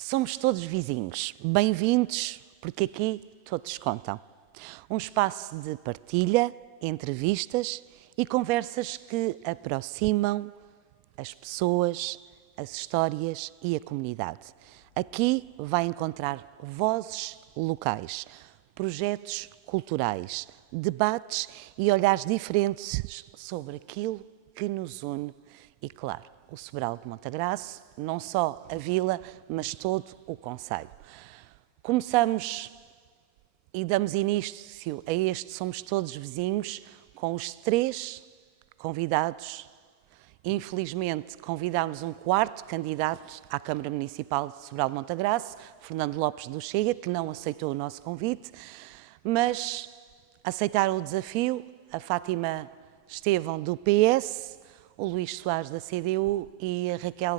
Somos todos vizinhos, bem-vindos porque aqui todos contam. Um espaço de partilha, entrevistas e conversas que aproximam as pessoas, as histórias e a comunidade. Aqui vai encontrar vozes locais, projetos culturais, debates e olhares diferentes sobre aquilo que nos une e, claro, o Sobral de Montagraço, não só a vila, mas todo o concelho. Começamos e damos início a este Somos Todos Vizinhos com os 3 convidados. Infelizmente, convidámos um 4º candidato à Câmara Municipal de Sobral de Montagraço, Fernando Lopes do Chega, que não aceitou o nosso convite, mas aceitaram o desafio a Fátima Estevão do PS, o Luís Soares da CDU e a Raquel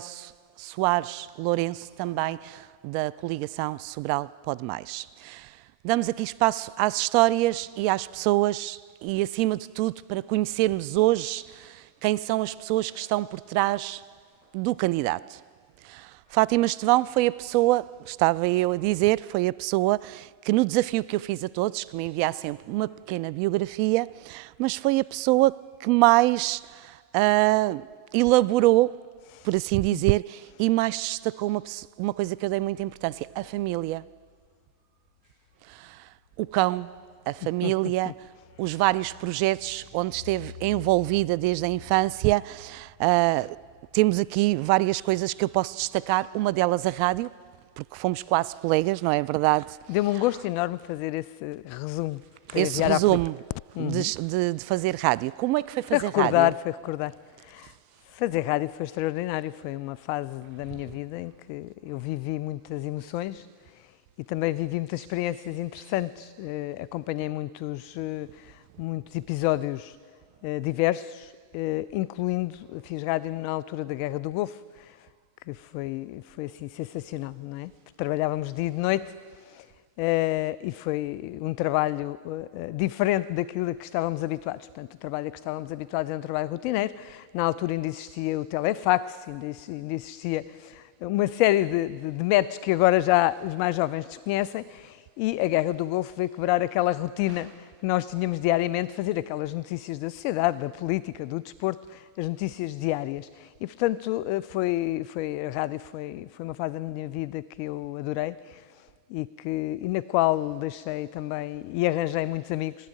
Soares Lourenço, também da coligação Sobral Pode Mais. Damos aqui espaço às histórias e às pessoas e, acima de tudo, para conhecermos hoje quem são as pessoas que estão por trás do candidato. Fátima Estevão foi a pessoa, estava eu a dizer, foi a pessoa que no desafio que eu fiz a todos, que me enviassem uma pequena biografia, mas foi a pessoa que mais elaborou, por assim dizer, e mais destacou uma coisa que eu dei muita importância: a família. O cão, a família, os vários projetos onde esteve envolvida desde a infância. Temos aqui várias coisas que eu posso destacar, uma delas a rádio, porque fomos quase colegas, não é verdade? Deu-me um gosto enorme fazer esse resumo. Esse resumo de fazer rádio. Como é que foi fazer rádio? Foi recordar. Fazer rádio foi extraordinário, foi uma fase da minha vida em que eu vivi muitas emoções e também vivi muitas experiências interessantes. Acompanhei muitos episódios diversos, incluindo, fiz rádio na altura da Guerra do Golfo, que foi assim sensacional, não é? Porque trabalhávamos dia e de noite e foi um trabalho diferente daquilo a que estávamos habituados. Portanto, o trabalho a que estávamos habituados era um trabalho rotineiro. Na altura ainda existia o telefax, ainda existia uma série de métodos que agora já os mais jovens desconhecem, e a Guerra do Golfo veio quebrar aquela rotina que nós tínhamos diariamente, fazer aquelas notícias da sociedade, da política, do desporto, as notícias diárias. E, portanto, a rádio foi uma fase da minha vida que eu adorei e na qual deixei também e arranjei muitos amigos,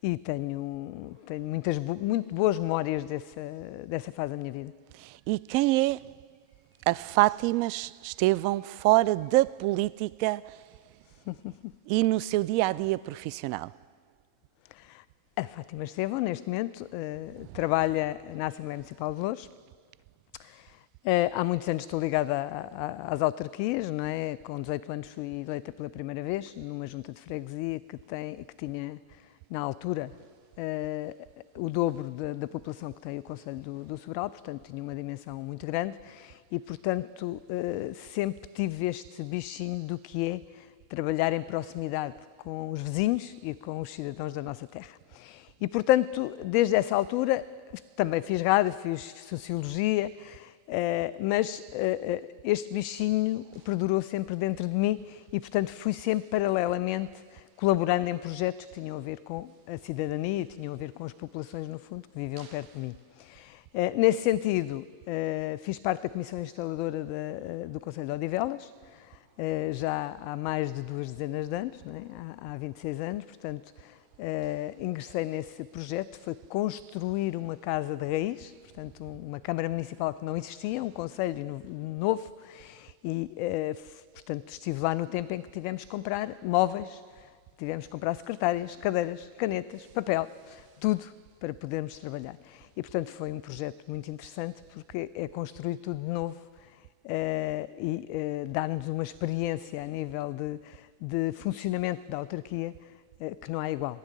e tenho muito boas memórias dessa fase da minha vida. E quem é a Fátima Estevão fora da política e no seu dia-a-dia profissional? A Fátima Estevão, neste momento, trabalha na Assembleia Municipal de Loures. Há muitos anos estou ligada às autarquias, não é? Com 18 anos fui eleita pela primeira vez numa junta de freguesia que tinha, na altura, o dobro da população que tem o Concelho do Sobral, portanto tinha uma dimensão muito grande e, portanto, sempre tive este bichinho do que é trabalhar em proximidade com os vizinhos e com os cidadãos da nossa terra. E, portanto, desde essa altura, também fiz rádio, fiz sociologia, mas este bichinho perdurou sempre dentro de mim e, portanto, fui sempre paralelamente colaborando em projetos que tinham a ver com a cidadania e tinham a ver com as populações, no fundo, que viviam perto de mim. Nesse sentido, fiz parte da Comissão Instaladora do Concelho de Odivelas, já há mais de 2 dezenas de anos, não é? Há 26 anos, portanto, ingressei nesse projeto. Foi construir uma casa de raiz, portanto, uma Câmara Municipal que não existia, um concelho novo, e, portanto, estive lá no tempo em que tivemos que comprar móveis, tivemos que comprar secretárias, cadeiras, canetas, papel, tudo para podermos trabalhar. E, portanto, foi um projeto muito interessante porque é construir tudo de novo e dar-nos uma experiência a nível de funcionamento da autarquia que não há igual.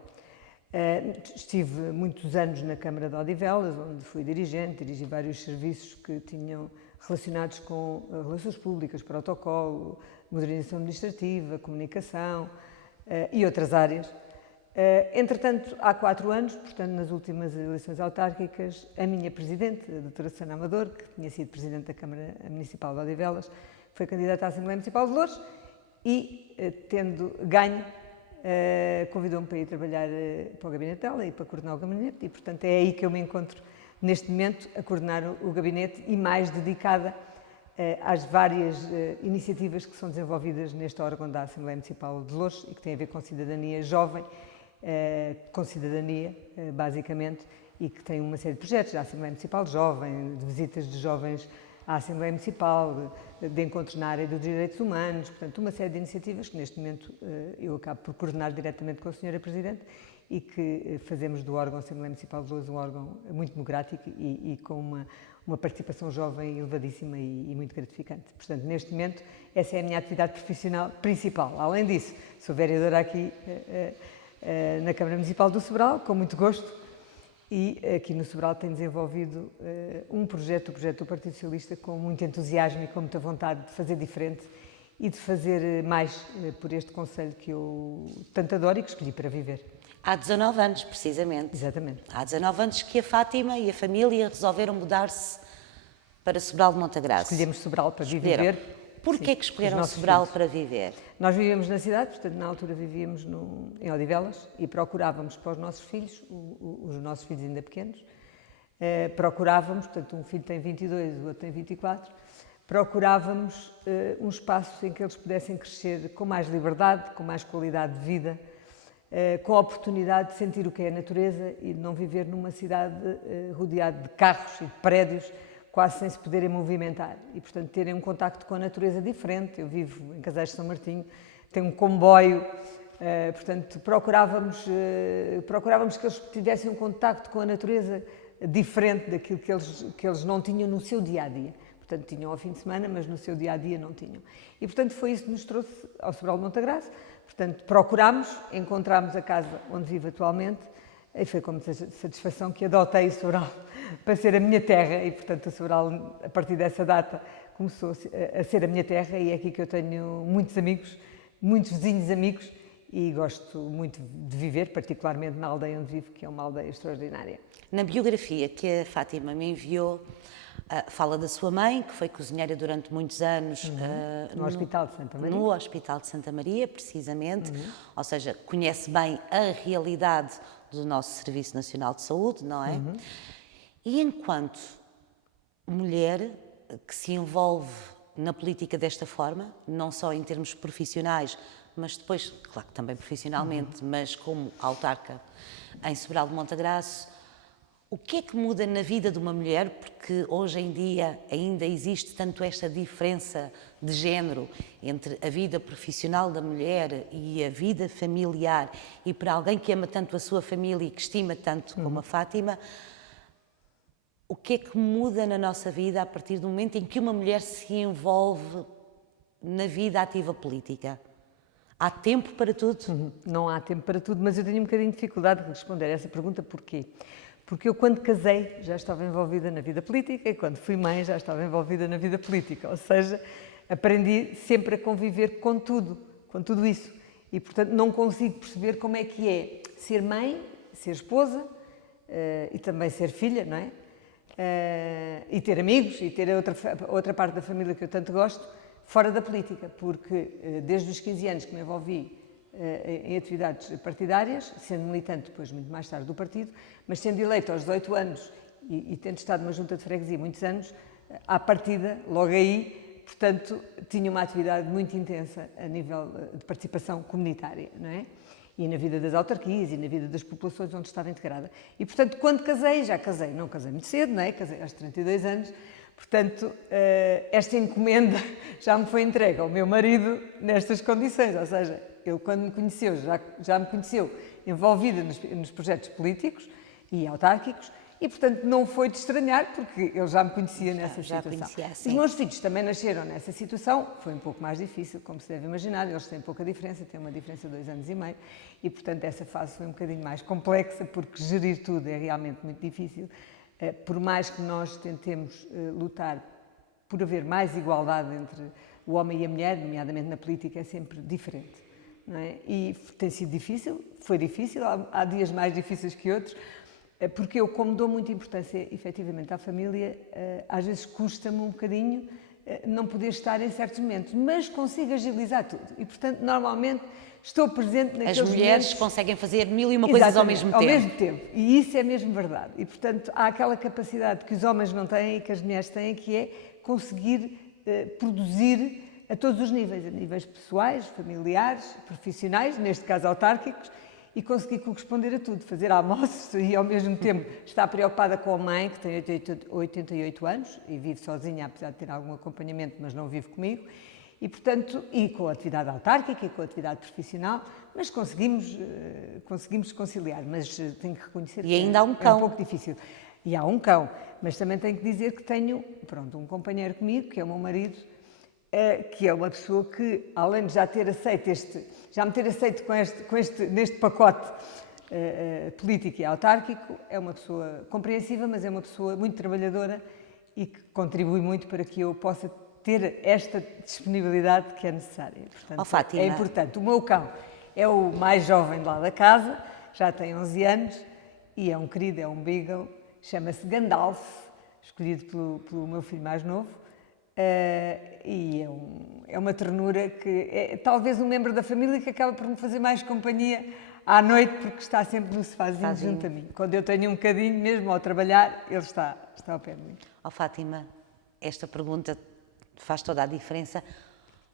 Estive muitos anos na Câmara de Odivelas, onde fui dirigi vários serviços que tinham relacionados com relações públicas, protocolo, modernização administrativa, comunicação e outras áreas. Entretanto, há 4 anos, portanto, nas últimas eleições autárquicas, a minha presidente, a doutora Susana Amador, que tinha sido presidente da Câmara Municipal de Odivelas, foi candidata à Assembleia Municipal de Loures e, tendo ganho, convidou-me para ir trabalhar para o gabinete dela e para coordenar o gabinete e, portanto, é aí que eu me encontro neste momento a coordenar o gabinete e mais dedicada às várias iniciativas que são desenvolvidas neste órgão da Assembleia Municipal de Loures e que têm a ver com cidadania jovem, com cidadania, basicamente, e que tem uma série de projetos da Assembleia Municipal Jovem, de visitas de jovens à Assembleia Municipal, de encontros na área dos direitos humanos, portanto, uma série de iniciativas que neste momento eu acabo por coordenar diretamente com a Sra. Presidente e que fazemos do órgão Assembleia Municipal de Loures um órgão muito democrático e com uma participação jovem elevadíssima e muito gratificante. Portanto, neste momento, essa é a minha atividade profissional principal. Além disso, sou vereadora aqui na Câmara Municipal do Sobral, com muito gosto, e aqui no Sobral tenho desenvolvido o projeto do Partido Socialista com muito entusiasmo e com muita vontade de fazer diferente e de fazer mais por este concelho que eu tanto adoro e que escolhi para viver. Há 19 anos, precisamente. Exatamente. Há 19 anos que a Fátima e a família resolveram mudar-se para Sobral de Montagraço. Escolhemos Sobral para viver. Porquê que escolheram Sobral para viver? Nós vivíamos na cidade, portanto, na altura vivíamos em Odivelas e procurávamos para os nossos filhos, os nossos filhos ainda pequenos, procurávamos, portanto, um filho tem 22, o outro tem 24, procurávamos um espaço em que eles pudessem crescer com mais liberdade, com mais qualidade de vida, com a oportunidade de sentir o que é a natureza e de não viver numa cidade rodeada de carros e de prédios, quase sem se poderem movimentar e, portanto, terem um contacto com a natureza diferente. Eu vivo em Casais de São Martinho, tenho um comboio, portanto, procurávamos que eles tivessem um contacto com a natureza diferente daquilo que eles não tinham no seu dia-a-dia. Portanto, tinham ao fim de semana, mas no seu dia-a-dia não tinham. E, portanto, foi isso que nos trouxe ao Sobral de Montagraço. Portanto, procurámos, encontramos a casa onde vivo atualmente e foi com muita satisfação que adotei o Sobral para ser a minha terra e, portanto, o Sobral, a partir dessa data, começou a ser a minha terra e é aqui que eu tenho muitos amigos, muitos vizinhos amigos e gosto muito de viver, particularmente na aldeia onde vivo, que é uma aldeia extraordinária. Na biografia que a Fátima me enviou, fala da sua mãe, que foi cozinheira durante muitos anos no Hospital de Santa Maria. No Hospital de Santa Maria, precisamente, ou seja, conhece bem a realidade do nosso Serviço Nacional de Saúde, não é? E enquanto mulher que se envolve na política desta forma, não só em termos profissionais, mas depois, claro que também profissionalmente, mas como autarca em Sobral de Montagraço, o que é que muda na vida de uma mulher? Porque hoje em dia ainda existe tanto esta diferença de género entre a vida profissional da mulher e a vida familiar. E para alguém que ama tanto a sua família e que estima tanto como a Fátima, o que é que muda na nossa vida a partir do momento em que uma mulher se envolve na vida ativa política? Há tempo para tudo? Não há tempo para tudo, mas eu tenho um bocadinho de dificuldade de responder a essa pergunta. Porquê? Porque eu, quando casei, já estava envolvida na vida política e quando fui mãe já estava envolvida na vida política. Ou seja, aprendi sempre a conviver com tudo isso. E, portanto, não consigo perceber como é que é ser mãe, ser esposa e também ser filha, não é? E ter amigos e ter outra parte da família que eu tanto gosto, fora da política. Porque desde os 15 anos que me envolvi em atividades partidárias, sendo militante depois, muito mais tarde, do partido, mas sendo eleita aos 18 anos e tendo estado numa junta de freguesia muitos anos, à partida, logo aí, portanto, tinha uma atividade muito intensa a nível de participação comunitária, não é? E na vida das autarquias e na vida das populações onde estava integrada. E, portanto, quando casei, não casei muito cedo, não é? Casei aos 32 anos, portanto, esta encomenda já me foi entregue ao meu marido nestas condições, ou seja, ele, quando me conheceu, já me conheceu envolvida nos projetos políticos e autárquicos e, portanto, não foi de estranhar, porque ele já me conhecia nessa situação. Conhecia, Os meus filhos também nasceram nessa situação, foi um pouco mais difícil, como se deve imaginar, eles têm pouca diferença, têm uma diferença de 2 anos e meio e, portanto, essa fase foi um bocadinho mais complexa, porque gerir tudo é realmente muito difícil, por mais que nós tentemos lutar por haver mais igualdade entre o homem e a mulher, nomeadamente na política, é sempre diferente. Não é? E tem sido difícil, foi difícil, há dias mais difíceis que outros, porque eu, como dou muita importância efetivamente à família, às vezes custa-me um bocadinho não poder estar em certos momentos, mas consigo agilizar tudo. E, portanto, normalmente estou presente naqueles As mulheres momentos. conseguem fazer mil e uma coisas ao mesmo tempo. Ao mesmo tempo. E isso é mesmo verdade. E, portanto, há aquela capacidade que os homens não têm e que as mulheres têm, que é conseguir produzir a todos os níveis, a níveis pessoais, familiares, profissionais, neste caso autárquicos, e conseguir corresponder a tudo, fazer almoços e ao mesmo tempo estar preocupada com a mãe, que tem 88 anos e vive sozinha, apesar de ter algum acompanhamento, mas não vive comigo, e portanto, e com a atividade autárquica e com a atividade profissional, mas conseguimos conciliar, mas tenho que reconhecer que ainda há um cão. É um pouco difícil. E há um cão, mas também tenho que dizer que tenho, um companheiro comigo, que é o meu marido, que é uma pessoa que, além de já me ter aceito neste pacote político e autárquico, é uma pessoa compreensiva, mas é uma pessoa muito trabalhadora e que contribui muito para que eu possa ter esta disponibilidade que é necessária. Portanto, Fátima. é importante. O meu cão é o mais jovem de lá da casa, já tem 11 anos e é um querido, é um beagle, chama-se Gandalf, escolhido pelo meu filho mais novo. E é uma ternura que é talvez um membro da família que acaba por me fazer mais companhia à noite, porque está sempre no sofazinho junto a mim. Quando eu tenho um bocadinho, mesmo ao trabalhar, ele está ao pé de mim. Fátima, esta pergunta faz toda a diferença.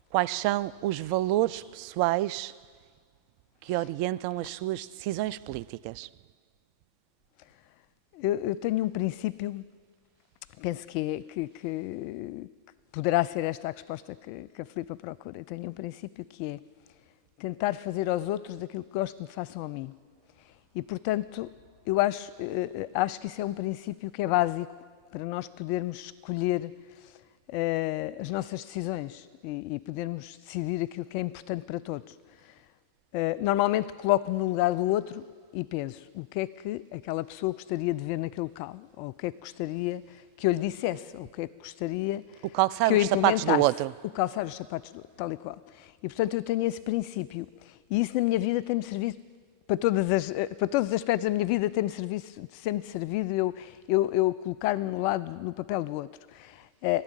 Quais são os valores pessoais que orientam as suas decisões políticas? Eu tenho um princípio, penso que poderá ser esta a resposta que a Filipa procura. Eu tenho um princípio que é tentar fazer aos outros daquilo que gosto que me façam a mim. E, portanto, eu acho que isso é um princípio que é básico para nós podermos escolher as nossas decisões e podermos decidir aquilo que é importante para todos. Normalmente coloco-me no lugar do outro e penso o que é que aquela pessoa gostaria de ver naquele local, ou o que é que gostaria que eu lhe dissesse, ou o que é que gostaria o calçar que eu os sapatos do outro. O calçar os sapatos do outro, tal e qual. E, portanto, eu tenho esse princípio. E isso na minha vida tem-me servido, para todos os aspectos da minha vida, tem-me sempre servido eu colocar-me no papel do outro.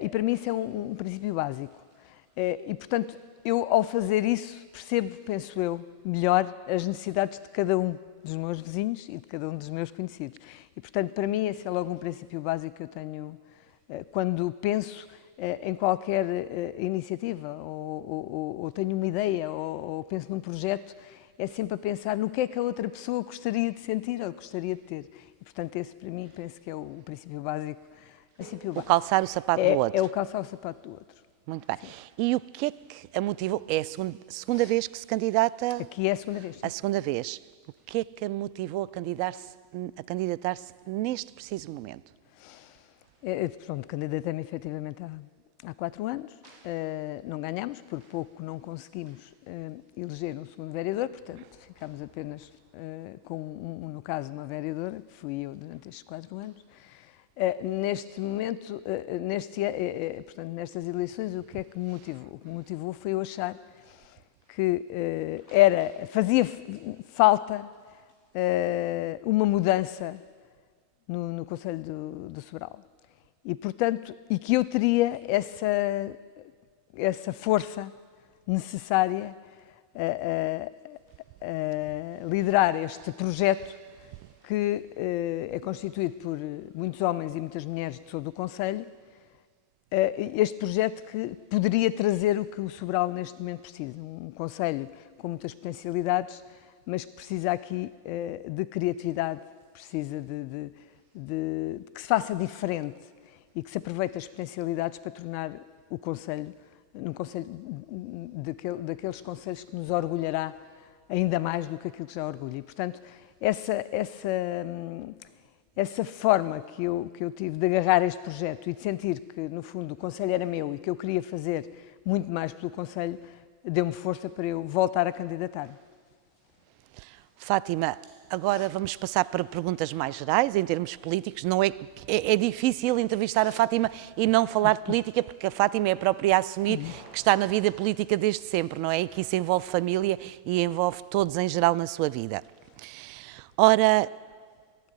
E para mim isso é um princípio básico. E, portanto, eu ao fazer isso percebo, penso eu, melhor as necessidades de cada um dos meus vizinhos e de cada um dos meus conhecidos. E, portanto, para mim esse é logo um princípio básico que eu tenho quando penso em qualquer iniciativa ou tenho uma ideia ou penso num projeto, é sempre a pensar no que é que a outra pessoa gostaria de sentir ou gostaria de ter. E, portanto, esse para mim penso que é o princípio básico. O calçar o sapato do outro. É o calçar o sapato do outro. Muito bem. E o que é que a motivou? É a segunda vez que se candidata? Aqui é a segunda vez. A segunda vez. O que é que a motivou a candidatar-se neste preciso momento? Pronto, candidatei-me efetivamente há 4 anos. Não ganhámos, por pouco não conseguimos eleger um segundo vereador, portanto ficámos apenas com, no caso, uma vereadora, que fui eu durante estes 4 anos. Neste momento, portanto, nestas eleições, o que é que me motivou? O que me motivou foi eu achar que fazia falta uma mudança no Conselho do Sobral. E, portanto, que eu teria essa força necessária a liderar este projeto que é constituído por muitos homens e muitas mulheres de todo o Conselho, este projeto que poderia trazer o que o Sobral neste momento precisa, um Conselho com muitas potencialidades, mas que precisa aqui de criatividade, precisa de que se faça diferente e que se aproveite as potencialidades para tornar o Conselho num Conselho daqueles Conselhos que nos orgulhará ainda mais do que aquilo que já orgulha. E, portanto, essa forma que eu tive de agarrar este projeto e de sentir que, no fundo, o Conselho era meu e que eu queria fazer muito mais pelo Conselho, deu-me força para eu voltar a candidatar-me. Fátima, agora vamos passar para perguntas mais gerais, em termos políticos. Não é difícil entrevistar a Fátima e não falar de política, porque a Fátima é a própria a assumir que está na vida política desde sempre, não é? E que isso envolve família e envolve todos em geral na sua vida. Ora,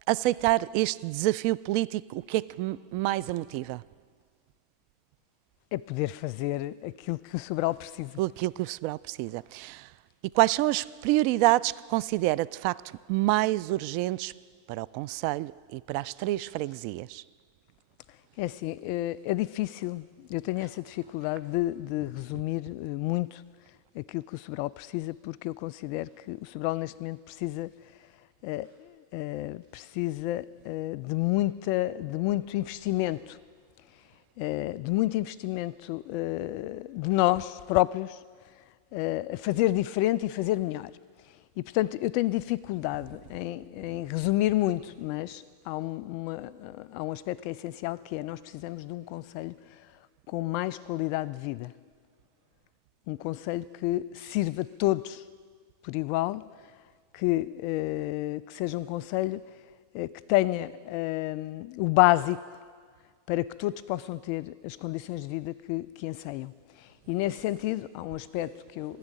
aceitar este desafio político, o que é que mais a motiva? é poder fazer aquilo que o Sobral precisa. Aquilo que o Sobral precisa. E quais são as prioridades que considera, de facto, mais urgentes para o concelho e para as 3 freguesias? É assim, é difícil, eu tenho essa dificuldade de resumir muito aquilo que o Sobral precisa, porque eu considero que o Sobral neste momento precisa de muito investimento, de nós próprios, a fazer diferente e fazer melhor. E, portanto, eu tenho dificuldade em resumir muito, mas há um aspecto que é essencial, que é nós precisamos de um concelho com mais qualidade de vida. Um concelho que sirva a todos por igual, que seja um concelho que tenha o básico para que todos possam ter as condições de vida que anseiam. E, nesse sentido, há um aspecto que eu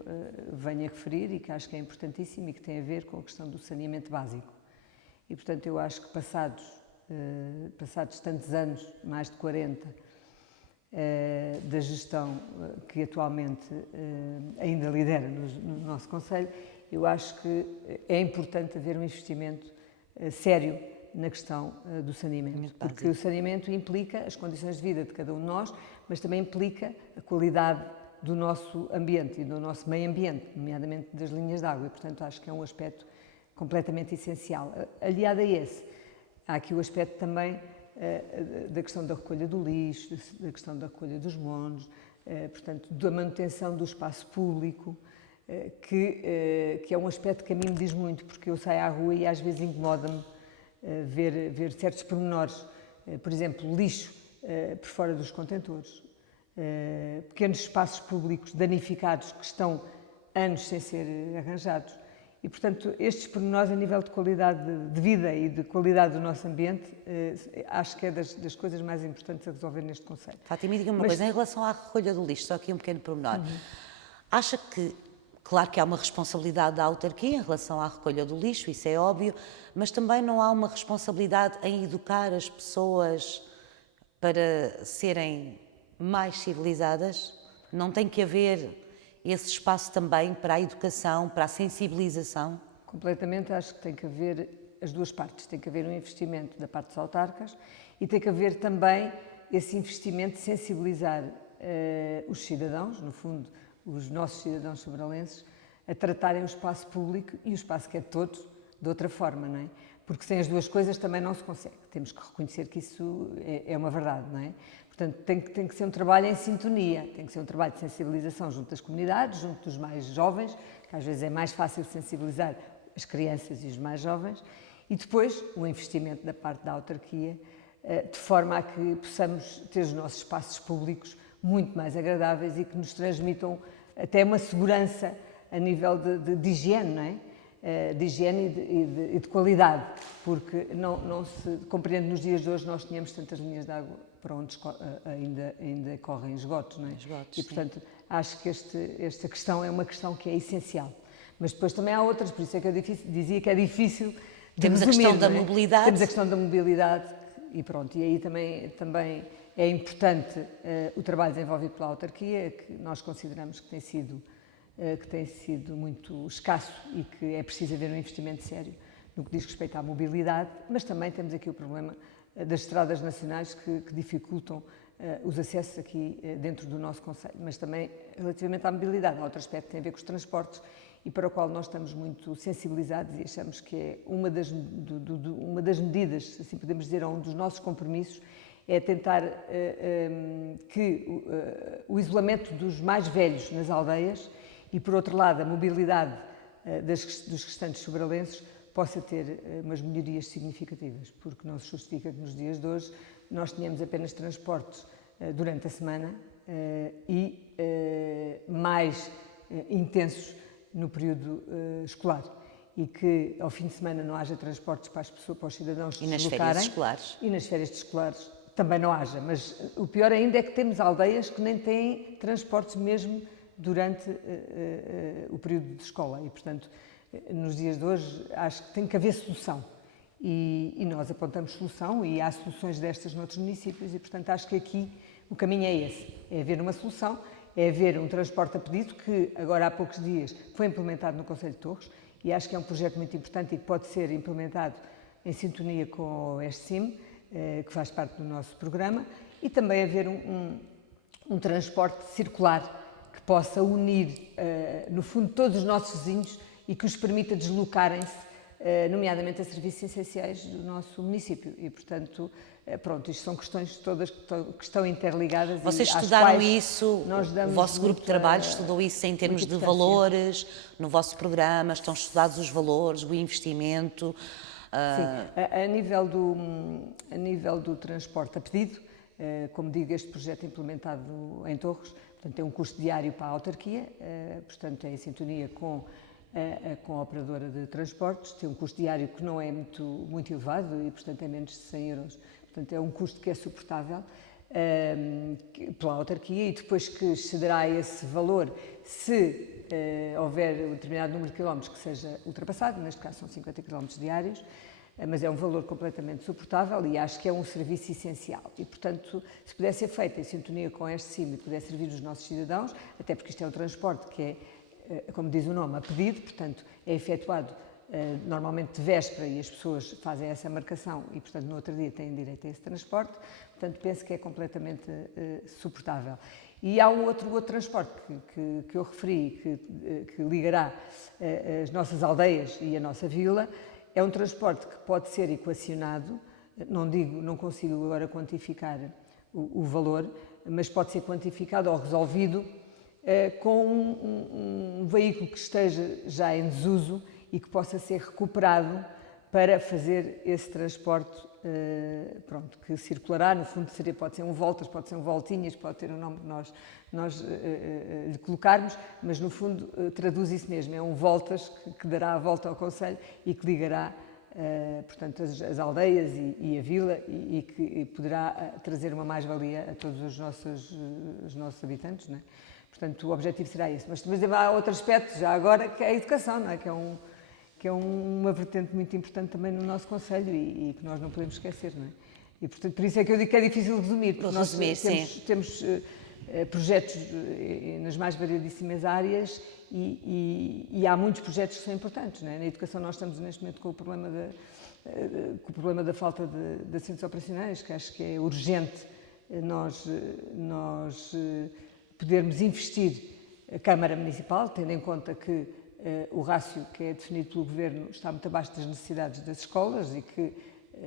venho a referir e que acho que é importantíssimo e que tem a ver com a questão do saneamento básico. E, portanto, eu acho que passados tantos anos, mais de 40, da gestão que atualmente ainda lidera no nosso concelho, eu acho que é importante haver um investimento sério na questão do saneamento, porque o saneamento implica as condições de vida de cada um de nós, mas também implica a qualidade do nosso ambiente e do nosso meio ambiente, nomeadamente das linhas de água, e, portanto, acho que é um aspecto completamente essencial. Aliado a esse, há aqui o aspecto também da questão da recolha do lixo, da questão da recolha dos monos, portanto, da manutenção do espaço público, que é um aspecto que a mim me diz muito, porque eu saio à rua e às vezes incomoda-me ver certos pormenores, por exemplo, lixo por fora dos contentores, pequenos espaços públicos danificados que estão anos sem ser arranjados. E, portanto, estes pormenores a nível de qualidade de vida e de qualidade do nosso ambiente, acho que é das coisas mais importantes a resolver neste concelho. Fátima, diga-me uma coisa, em relação à recolha do lixo, só aqui um pequeno pormenor. Acha que, claro que há uma responsabilidade da autarquia em relação à recolha do lixo, isso é óbvio, mas também não há uma responsabilidade em educar as pessoas para serem mais civilizadas? Não tem que haver esse espaço também para a educação, para a sensibilização? Completamente, acho que tem que haver as duas partes. Tem que haver um investimento da parte dos autarcas e tem que haver também esse investimento de sensibilizar os cidadãos, no fundo, os nossos cidadãos sobralenses, a tratarem o espaço público e o espaço que é de todos de outra forma, não é? Porque sem as duas coisas também não se consegue. Temos que reconhecer que isso é uma verdade, não é? Portanto, tem que ser um trabalho em sintonia, tem que ser um trabalho de sensibilização junto das comunidades, junto dos mais jovens, que às vezes é mais fácil sensibilizar as crianças e os mais jovens, e depois o investimento da parte da autarquia, de forma a que possamos ter os nossos espaços públicos muito mais agradáveis e que nos transmitam até uma segurança a nível de higiene, não é? De higiene e de qualidade, porque não se compreende nos dias de hoje nós tínhamos tantas linhas de água para onde ainda correm esgotos, não é? E, portanto, acho que esta questão é uma questão que é essencial. Mas depois também há outras, por isso é que eu dizia que é difícil de Temos resumir, a questão da não é? mobilidade. Temos a questão da mobilidade e pronto, e aí também é importante o trabalho desenvolvido pela autarquia, que nós consideramos que tem sido muito escasso e que é preciso haver um investimento sério no que diz respeito à mobilidade, mas também temos aqui o problema das estradas nacionais que dificultam os acessos aqui dentro do nosso concelho, mas também relativamente à mobilidade. Há outro aspecto que tem a ver com os transportes e para o qual nós estamos muito sensibilizados e achamos que é uma das medidas, se assim podemos dizer, ou um dos nossos compromissos, é tentar que o isolamento dos mais velhos nas aldeias e, por outro lado, a mobilidade dos restantes sobralenses possa ter umas melhorias significativas, porque não se justifica que nos dias de hoje nós tenhamos apenas transportes durante a semana e mais intensos no período escolar e que ao fim de semana não haja transportes para os cidadãos se deslocarem. E nas férias escolares. E nas férias escolares também não haja, mas o pior ainda é que temos aldeias que nem têm transportes mesmo durante o período de escola e, portanto, nos dias de hoje acho que tem que haver solução e nós apontamos solução e há soluções destas noutros municípios e, portanto, acho que aqui o caminho é esse, é haver uma solução, é haver um transporte a pedido que agora há poucos dias foi implementado no Concelho de Torres e acho que é um projeto muito importante e que pode ser implementado em sintonia com o SCIM, que faz parte do nosso programa, e também haver um transporte circular que possa unir, no fundo, todos os nossos vizinhos e que os permita deslocarem-se, nomeadamente a serviços essenciais do nosso município. E, portanto, pronto, isto são questões todas que estão interligadas. Vocês e estudaram isso, o vosso grupo de trabalho muita, estudou isso em termos de importância. valores, no vosso programa, estão estudados os valores, o investimento? Sim, a nível do transporte a pedido, como digo, este projeto é implementado em Torres, portanto tem um custo diário para a autarquia, portanto é em sintonia com a operadora de transportes, tem um custo diário que não é muito elevado e, portanto, é menos de 100 euros. Portanto, é um custo que é suportável pela autarquia e depois que excederá esse valor se houver um determinado número de quilómetros que seja ultrapassado, neste caso são 50 quilómetros diários, mas é um valor completamente suportável e acho que é um serviço essencial. E, portanto, se puder ser feito em sintonia com este CIM e puder servir os nossos cidadãos, até porque isto é um transporte que é, como diz o nome, a pedido, portanto, é efetuado normalmente de véspera e as pessoas fazem essa marcação e, portanto, no outro dia têm direito a esse transporte, portanto, penso que é completamente suportável. E há um outro transporte que eu referi, que ligará as nossas aldeias e a nossa vila, é um transporte que pode ser equacionado, não consigo agora quantificar o valor, mas pode ser quantificado ou resolvido com um veículo que esteja já em desuso e que possa ser recuperado para fazer esse transporte, pronto, que circulará, no fundo pode ser um voltas, pode ser um voltinhas, pode ter um nome que nós lhe colocarmos, mas no fundo traduz isso mesmo, é um voltas que dará a volta ao concelho e que ligará, portanto, as aldeias e a vila e que poderá trazer uma mais-valia a todos os nossos habitantes, não é? Portanto, o objetivo será esse. Mas também há outro aspecto, já agora, que é a educação, não é? Que é uma vertente muito importante também no nosso concelho e que nós não podemos esquecer, não é? E, portanto, por isso é que eu digo que é difícil resumir, porque nós temos projetos nas mais variedíssimas áreas e há muitos projetos que são importantes, não é? Na educação nós estamos neste momento com o problema da falta de assistentes operacionais, que acho que é urgente nós podermos investir a Câmara Municipal, tendo em conta que o rácio que é definido pelo Governo está muito abaixo das necessidades das escolas e que,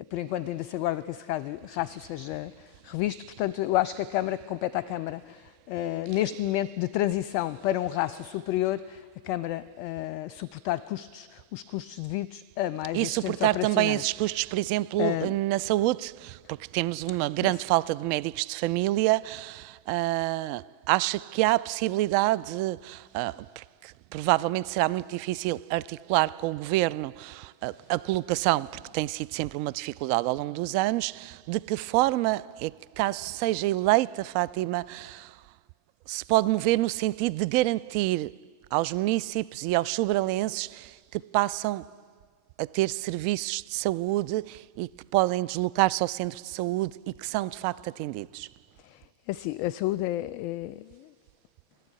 por enquanto, ainda se aguarda que esse rácio seja revisto. Portanto, eu acho que a Câmara, que compete à Câmara, neste momento de transição para um rácio superior, a Câmara suportar os custos devidos a mais... E suportar também esses custos, por exemplo, na saúde, porque temos uma grande falta de médicos de família. Acha que há a possibilidade, porque provavelmente será muito difícil articular com o Governo a colocação, porque tem sido sempre uma dificuldade ao longo dos anos, de que forma é que, caso seja eleita Fátima, se pode mover no sentido de garantir aos municípios e aos sobralenses que passam a ter serviços de saúde e que podem deslocar-se ao centro de saúde e que são de facto atendidos? Assim, a saúde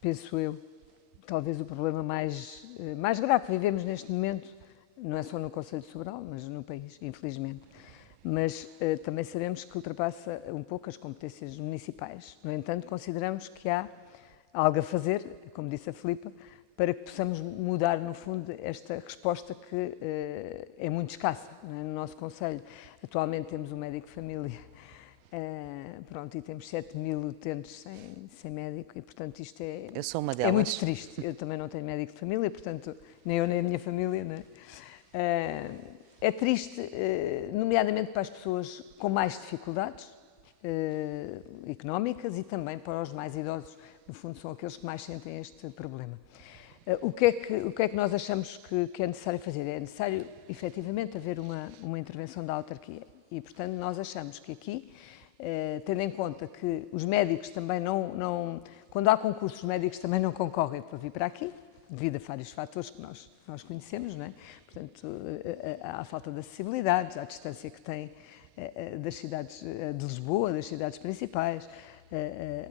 penso eu, talvez o problema mais grave que vivemos neste momento, não é só no Concelho de Sobral, mas no país, infelizmente. Mas também sabemos que ultrapassa um pouco as competências municipais. No entanto, consideramos que há algo a fazer, como disse a Filipa, para que possamos mudar, no fundo, esta resposta que é muito escassa, não é? No nosso Concelho, atualmente temos um médico de família, pronto, e temos 7.000 utentes sem médico e, portanto, isto eu sou uma delas. É muito triste. Eu também não tenho médico de família, portanto, nem eu nem a minha família, não é? É triste, nomeadamente para as pessoas com mais dificuldades económicas e também para os mais idosos, no fundo são aqueles que mais sentem este problema. O que é que nós achamos que é necessário fazer? É necessário, efetivamente, haver uma intervenção da autarquia e, portanto, nós achamos que aqui, tendo em conta que os médicos também quando há concursos, os médicos também não concorrem para vir para aqui, devido a vários fatores que nós conhecemos, não é? Portanto, há falta de acessibilidade, à distância que tem das cidades de Lisboa, das cidades principais,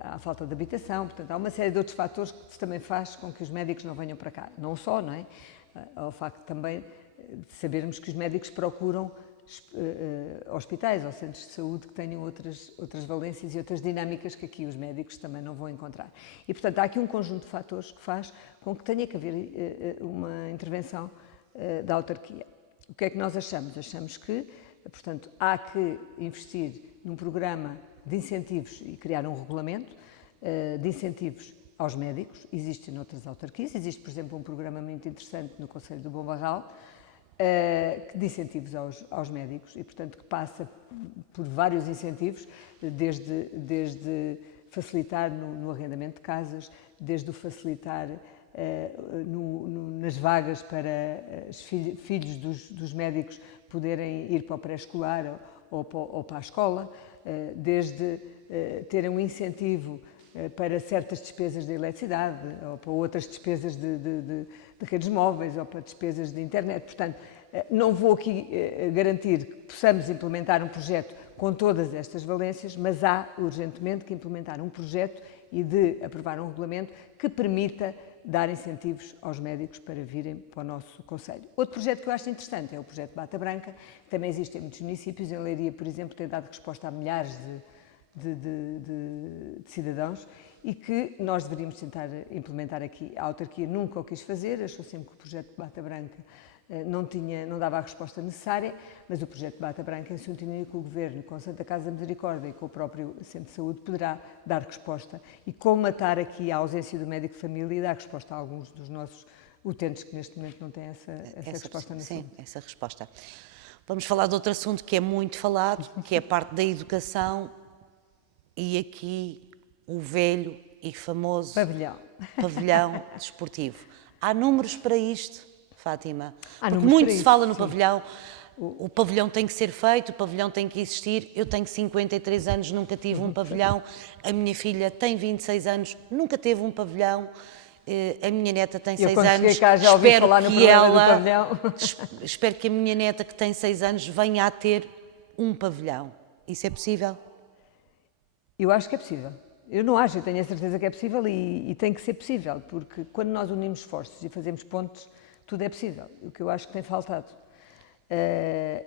à falta de habitação, portanto, há uma série de outros fatores que também faz com que os médicos não venham para cá. Não só, não é? Ao facto também de sabermos que os médicos procuram hospitais ou centros de saúde que tenham outras valências e outras dinâmicas que aqui os médicos também não vão encontrar. E, portanto, há aqui um conjunto de fatores que faz com que tenha que haver uma intervenção da autarquia. O que é que nós achamos? Achamos que, portanto, há que investir num programa de incentivos e criar um regulamento de incentivos aos médicos. Existe noutras autarquias, existe, por exemplo, um programa muito interessante no Conselho do Bom Barral, de incentivos aos médicos e, portanto, que passa por vários incentivos, desde facilitar no arrendamento de casas, desde o facilitar nas vagas para os filhos dos médicos poderem ir para o pré-escolar ou para a escola, desde terem um incentivo para certas despesas de eletricidade ou para outras despesas de redes móveis ou para despesas de internet. Portanto, não vou aqui garantir que possamos implementar um projeto com todas estas valências, mas há urgentemente que implementar um projeto e de aprovar um regulamento que permita dar incentivos aos médicos para virem para o nosso concelho. Outro projeto que eu acho interessante é o projeto Bata Branca, que também existe em muitos municípios. Em Leiria, por exemplo, tem dado resposta a milhares de cidadãos e que nós deveríamos tentar implementar aqui. A autarquia nunca o quis fazer, achou sempre que o projeto Bata Branca não dava a resposta necessária, mas o projeto Bata Branca, em sintonia com o Governo, com a Santa Casa da Misericórdia e com o próprio Centro de Saúde, poderá dar resposta e comatar aqui a ausência do médico de família e dar resposta a alguns dos nossos utentes que neste momento não têm essa resposta. Sim, essa resposta. Vamos falar de outro assunto que é muito falado, que é a parte da educação e aqui o velho e famoso pavilhão desportivo. Há números para isto, Fátima? Porque muito se fala no pavilhão, o pavilhão tem que ser feito, o pavilhão tem que existir. Eu tenho 53 anos, nunca tive um pavilhão. A minha filha tem 26 anos, nunca teve um pavilhão. A minha neta tem 6 anos, espero que a minha neta que tem 6 anos venha a ter um pavilhão. Isso é possível? Eu acho que é possível. Eu não acho, eu tenho a certeza que é possível e tem que ser possível, porque quando nós unimos esforços e fazemos pontos, tudo é possível. O que eu acho que tem faltado.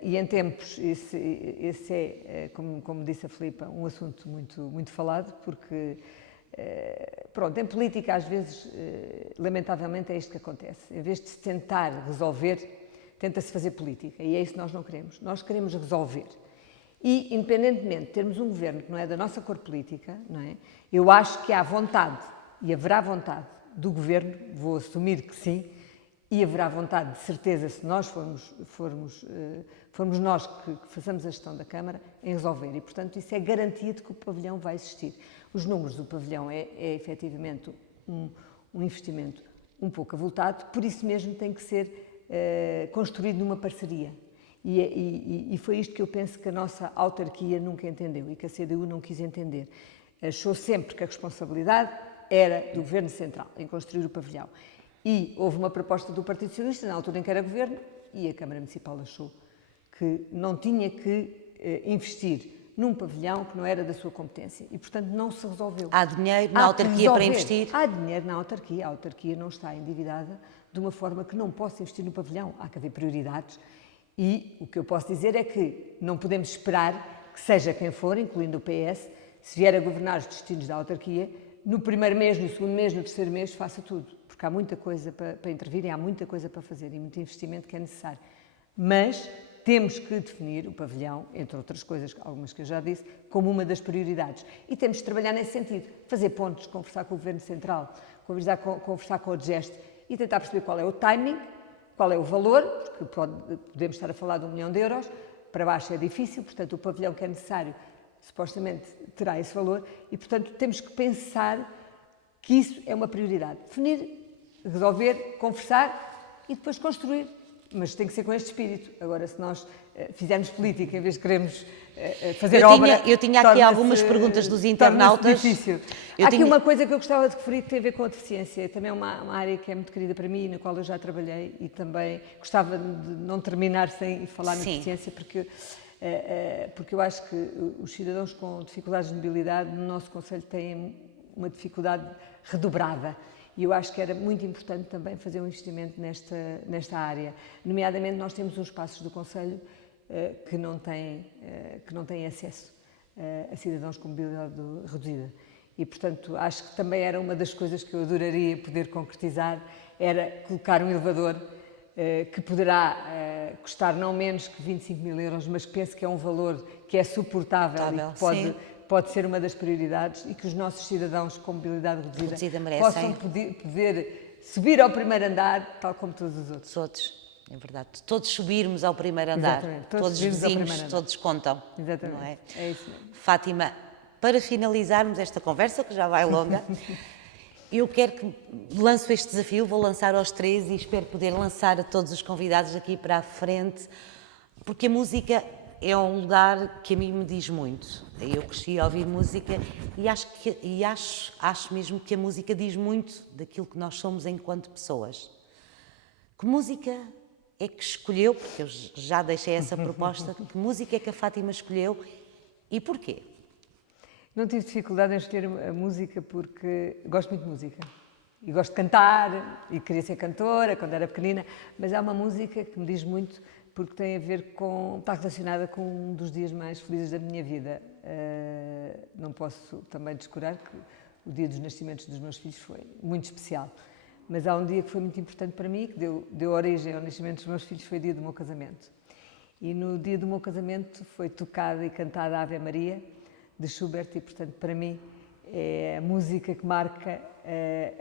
E em tempos, esse é, como disse a Filipa, um assunto muito falado, porque, pronto, em política às vezes, lamentavelmente é isto que acontece. Em vez de se tentar resolver, tenta-se fazer política e é isso que nós não queremos. Nós queremos resolver. E, independentemente de termos um governo que não é da nossa cor política, não é? Eu acho que há vontade, e haverá vontade do governo, vou assumir que sim, e haverá vontade, de certeza, se nós formos nós que façamos a gestão da Câmara, em resolver. E, portanto, isso é garantia de que o pavilhão vai existir. Os números do pavilhão é efetivamente um investimento um pouco avultado, por isso mesmo tem que ser construído numa parceria. E foi isto que eu penso que a nossa autarquia nunca entendeu e que a CDU não quis entender. Achou sempre que a responsabilidade era do Governo Central em construir o pavilhão. E houve uma proposta do Partido Socialista, na altura em que era Governo, e a Câmara Municipal achou que não tinha que investir num pavilhão que não era da sua competência. E, portanto, não se resolveu. Há dinheiro na autarquia para investir? Há dinheiro na autarquia. A autarquia não está endividada de uma forma que não possa investir no pavilhão. Há que haver prioridades. E o que eu posso dizer é que não podemos esperar que seja quem for, incluindo o PS, se vier a governar os destinos da autarquia, no primeiro mês, no segundo mês, no terceiro mês, faça tudo. Porque há muita coisa para intervir e há muita coisa para fazer e muito investimento que é necessário. Mas temos que definir o pavilhão, entre outras coisas, algumas que eu já disse, como uma das prioridades. E temos de trabalhar nesse sentido. Fazer pontos, conversar com o Governo Central, conversar com a DGEST e tentar perceber qual é o timing, qual é o valor, porque podemos estar a falar de 1 milhão de euros, para baixo é difícil, portanto o pavilhão que é necessário supostamente terá esse valor e, portanto, temos que pensar que isso é uma prioridade. Definir, resolver, conversar e depois construir. Mas tem que ser com este espírito. Agora, se nós fizermos política em vez de queremos fazer obra... Eu tinha aqui algumas perguntas dos internautas. Difícil. Há aqui uma coisa que eu gostava de referir que tem a ver com a deficiência. Também é uma área que é muito querida para mim, na qual eu já trabalhei e também gostava de não terminar sem falar na deficiência, porque porque eu acho que os cidadãos com dificuldades de mobilidade no nosso concelho têm uma dificuldade redobrada. E eu acho que era muito importante também fazer um investimento nesta área. Nomeadamente, nós temos uns espaços do concelho que não têm acesso a cidadãos com mobilidade reduzida. E, portanto, acho que também era uma das coisas que eu adoraria poder concretizar, era colocar um elevador que poderá custar não menos que 25 mil euros, mas que penso que é um valor que é suportável e que pode ser uma das prioridades, e que os nossos cidadãos com mobilidade reduzida possam poder subir ao primeiro andar, tal como todos os outros. Todos, é verdade. Todos subirmos ao primeiro andar. Exatamente. Todos os vizinhos, todos contam. Exatamente. Não é? É isso mesmo. Fátima, para finalizarmos esta conversa, que já vai longa, eu quero que lanço este desafio, vou lançar aos três e espero poder lançar a todos os convidados aqui para a frente, porque a música é um lugar que a mim me diz muito. Eu cresci a ouvir música e acho mesmo que a música diz muito daquilo que nós somos enquanto pessoas. Que música é que escolheu, porque eu já deixei essa proposta, que música é que a Fátima escolheu e porquê? Não tive dificuldade em escolher a música porque gosto muito de música. E gosto de cantar, e queria ser cantora quando era pequenina, mas há uma música que me diz muito porque tem a ver está relacionada com um dos dias mais felizes da minha vida. Não posso também descurar que o dia dos nascimentos dos meus filhos foi muito especial. Mas há um dia que foi muito importante para mim, que deu origem ao nascimento dos meus filhos, foi o dia do meu casamento. E no dia do meu casamento foi tocada e cantada a Ave Maria, de Schubert, e portanto para mim é a música que marca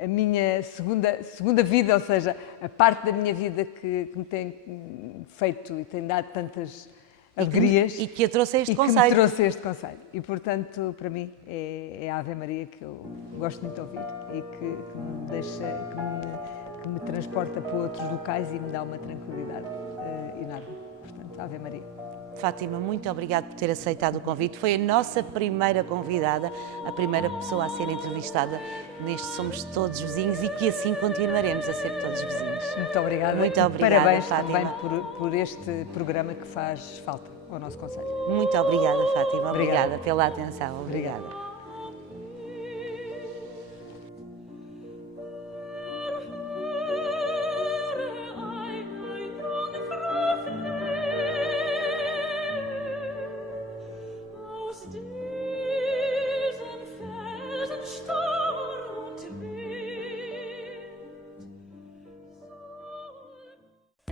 a minha segunda vida, ou seja, a parte da minha vida que me tem feito e tem dado tantas alegrias. E que a trouxe a este concelho. Que me trouxe a este concelho. E portanto, para mim, é a Ave Maria que eu gosto muito de ouvir e que me deixa, que me transporta para outros locais e me dá uma tranquilidade enorme. Portanto, Ave Maria. Fátima, muito obrigada por ter aceitado o convite. Foi a nossa primeira convidada, a primeira pessoa a ser entrevistada neste Somos Todos Vizinhos e que assim continuaremos a ser todos vizinhos. Muito obrigada. Muito obrigada, parabéns Fátima. Também por este programa que faz falta ao nosso concelho. Muito obrigada, Fátima. Obrigada pela atenção. Obrigada.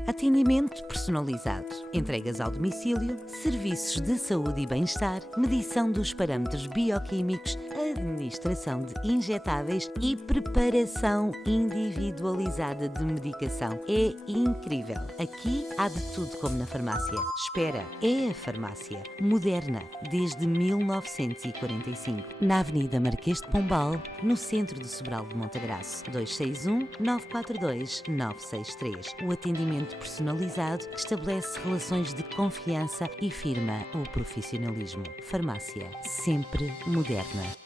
Atendimento personalizado, entregas ao domicílio, serviços de saúde e bem-estar, medição dos parâmetros bioquímicos, administração de injetáveis e preparação individualizada de medicação. É incrível. Aqui há de tudo como na farmácia. Espera, é a farmácia. Moderna, desde 1945. Na Avenida Marquês de Pombal, no centro de Sobral de Montagraço. 261-942-963. O atendimento personalizado estabelece relações de confiança e firma o profissionalismo. Farmácia, sempre moderna.